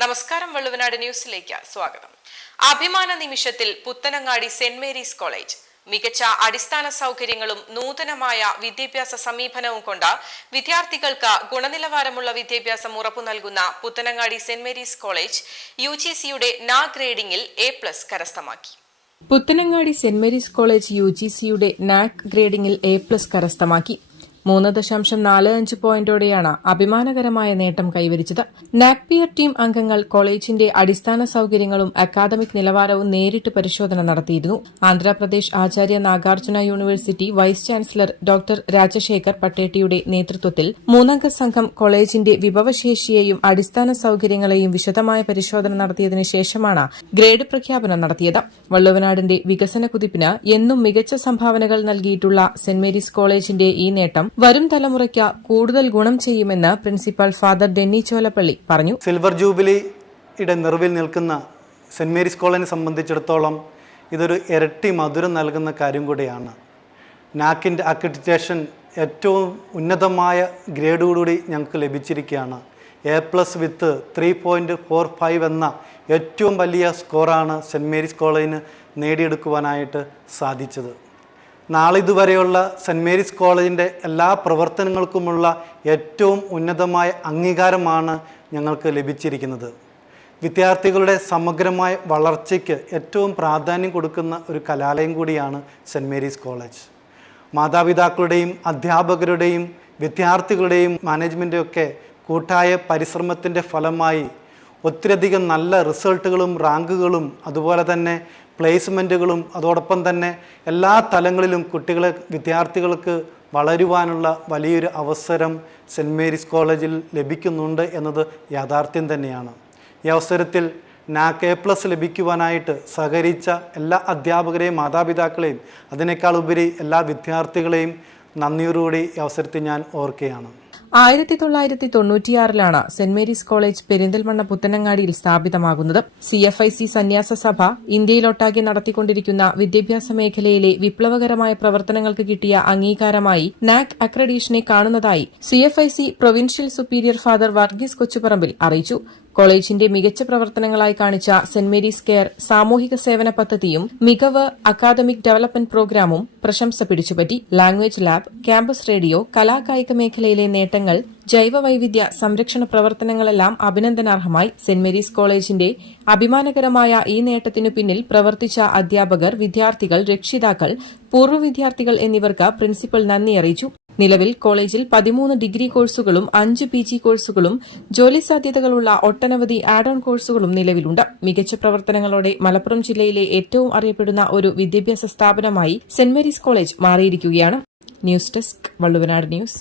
നമസ്കാരം വള്ളുവനാട് ന്യൂസിലേക്ക് സ്വാഗതം. അഭിമാന നിമിഷത്തിൽ പുത്തനങ്ങാടി സെന്റ് മേരീസ് കോളേജ്. മികച്ച അടിസ്ഥാന സൗകര്യങ്ങളും നൂതനമായ വിദ്യാഭ്യാസ സമീപനവും കൊണ്ട് വിദ്യാർത്ഥികൾക്ക് ഗുണനിലവാരമുള്ള വിദ്യാഭ്യാസം ഉറപ്പു നൽകുന്ന Puthanangadi Saint Mary's College U G സിയുടെ നാ ഗ്രേഡിംഗിൽ എ പ്ലസ് കരസ്ഥമാക്കി. Puthanangadi Saint Mary's College U G സിയുടെ നാക് ഗ്രേഡിംഗിൽ എ പ്ലസ് കരസ്ഥമാക്കി. മൂന്ന് ദശാംശം നാല് അഞ്ച് പോയിന്റോടെയാണ് അഭിമാനകരമായ നേട്ടം കൈവരിച്ചത്. നാക്പിയർ ടീം അംഗങ്ങൾ കോളേജിന്റെ അടിസ്ഥാന സൌകര്യങ്ങളും അക്കാദമിക് നിലവാരവും നേരിട്ട് പരിശോധന നടത്തിയിരുന്നു. Andhra Pradesh Acharya Nagarjuna university vice chancellor doctor Rajasekhar പട്ടേട്ടിയുടെ നേതൃത്വത്തിൽ മൂന്നംഗ സംഘം കോളേജിന്റെ വിഭവശേഷിയെയും അടിസ്ഥാന സൌകര്യങ്ങളെയും വിശദമായ പരിശോധന നടത്തിയതിനു ശേഷമാണ് ഗ്രേഡ് പ്രഖ്യാപനം നടത്തിയത്. വള്ളുവനാടിന്റെ വികസന കുതിപ്പിന് എന്നും മികച്ച സംഭാവനകൾ നൽകിയിട്ടുള്ള സെന്റ് മേരീസ് കോളേജിന്റെ ഈ നേട്ടം വരും തലമുറയ്ക്ക് കൂടുതൽ ഗുണം ചെയ്യുമെന്ന് പ്രിൻസിപ്പൽ ഫാദർ ഡെന്നി ചോലപ്പള്ളി പറഞ്ഞു. സിൽവർ ജൂബിലിയുടെ നിറവിൽ നിൽക്കുന്ന സെന്റ് മേരീസ് കോളേജിനെ സംബന്ധിച്ചിടത്തോളം ഇതൊരു ഇരട്ടി മധുരം നൽകുന്ന കാര്യം കൂടിയാണ്. നാക്കിന്റെ അക്രഡിറ്റേഷൻ ഏറ്റവും ഉന്നതമായ ഗ്രേഡോടുകൂടി ഞങ്ങൾക്ക് ലഭിച്ചിരിക്കുകയാണ്. A plus with three point four five എന്ന ഏറ്റവും വലിയ സ്കോറാണ് സെന്റ് മേരീസ് കോളേജിന് നേടിയെടുക്കുവാനായിട്ട് സാധിച്ചത്. നാളിതുവരെയുള്ള സെന്റ് മേരീസ് കോളേജിന്റെ എല്ലാ പ്രവർത്തനങ്ങൾക്കുമുള്ള ഏറ്റവും ഉന്നതമായ അംഗീകാരമാണ് ഞങ്ങൾക്ക് ലഭിച്ചിരിക്കുന്നത്. വിദ്യാർത്ഥികളുടെ സമഗ്രമായ വളർച്ചയ്ക്ക് ഏറ്റവും പ്രാധാന്യം കൊടുക്കുന്ന ഒരു കലാലയം കൂടിയാണ് സെന്റ് മേരീസ് കോളേജ്. മാതാപിതാക്കളുടെയും അധ്യാപകരുടെയും വിദ്യാർത്ഥികളുടെയും മാനേജ്മെന്റെയൊക്കെ കൂട്ടായ പരിശ്രമത്തിന്റെ ഫലമായി ഒത്തിരിയധികം നല്ല റിസൾട്ടുകളും റാങ്കുകളും അതുപോലെ തന്നെ പ്ലേസ്മെന്റുകളും അതോടൊപ്പം തന്നെ എല്ലാ തലങ്ങളിലും കുട്ടികളെ വിദ്യാർത്ഥികൾക്ക് വളരുവാനുള്ള വലിയൊരു അവസരം സെന്റ് മേരീസ് കോളേജിൽ ലഭിക്കുന്നുണ്ട് എന്നത് യാഥാർത്ഥ്യം തന്നെയാണ്. ഈ അവസരത്തിൽ നാക്ക് എ പ്ലസ് ലഭിക്കുവാനായിട്ട് സഹകരിച്ച എല്ലാ അധ്യാപകരെയും മാതാപിതാക്കളെയും അതിനേക്കാൾ ഉപരി എല്ലാ വിദ്യാർത്ഥികളെയും നന്ദിയോടുകൂടി ഈ അവസരത്തിൽ ഞാൻ ഓർക്കുകയാണ്. ആയിരത്തി തൊള്ളായിരത്തി തൊണ്ണൂറ്റിയാറിലാണ് സെന്റ് മേരീസ് കോളേജ് പെരിന്തൽമണ്ണ പുത്തനങ്ങാടിയിൽ സ്ഥാപിതമാകുന്നത്. സി എഫ് ഐ സി സന്യാസ സഭ ഇന്ത്യയിലൊട്ടാകെ നടത്തിക്കൊണ്ടിരിക്കുന്ന വിദ്യാഭ്യാസ മേഖലയിലെ വിപ്ലവകരമായ പ്രവർത്തനങ്ങൾക്ക് കിട്ടിയ അംഗീകാരമായി നാക് അക്രഡീഷനെ കാണുന്നതായി C F I C provincial superior father Varghese Kochuparambil അറിയിച്ചു. കോളേജിന്റെ മികച്ച പ്രവർത്തനങ്ങളായി കാണിച്ച സെന്റ് മേരീസ് കെയർ സാമൂഹിക സേവന പദ്ധതിയും മികവ് അക്കാദമിക് ഡെവലപ്മെന്റ് പ്രോഗ്രാമും പ്രശംസ പിടിച്ചുപറ്റി. ലാംഗ്വേജ് ലാബ് ക്യാമ്പസ് റേഡിയോ കലാകായിക മേഖലയിലെ നേട്ടങ്ങൾ ജൈവ വൈവിധ്യ സംരക്ഷണ പ്രവർത്തനങ്ങളെല്ലാം അഭിനന്ദനാർഹമായി. സെന്റ് മേരീസ് കോളേജിന്റെ അഭിമാനകരമായ ഈ നേട്ടത്തിനു പിന്നിൽ പ്രവർത്തിച്ച അധ്യാപകർ വിദ്യാർത്ഥികൾ രക്ഷിതാക്കൾ പൂർവ വിദ്യാർത്ഥികൾ എന്നിവർക്ക് പ്രിൻസിപ്പൽ നന്ദി അറിയിച്ചു. നിലവിൽ കോളേജിൽ പതിമൂന്ന് ഡിഗ്രി കോഴ്സുകളും അഞ്ച് പി ജി കോഴ്സുകളും ജോലി സാധ്യതകളുള്ള ഒട്ടനവധി ആഡ് ഓൺ കോഴ്സുകളും നിലവിലുണ്ട്. മികച്ച പ്രവർത്തനങ്ങളോടെ മലപ്പുറം ജില്ലയിലെ ഏറ്റവും അറിയപ്പെടുന്ന ഒരു വിദ്യാഭ്യാസ സ്ഥാപനമായി സെന്റ് മേരീസ് കോളേജ് മാറിയിരിക്കുകയാണ്. News desk Valluvanad news.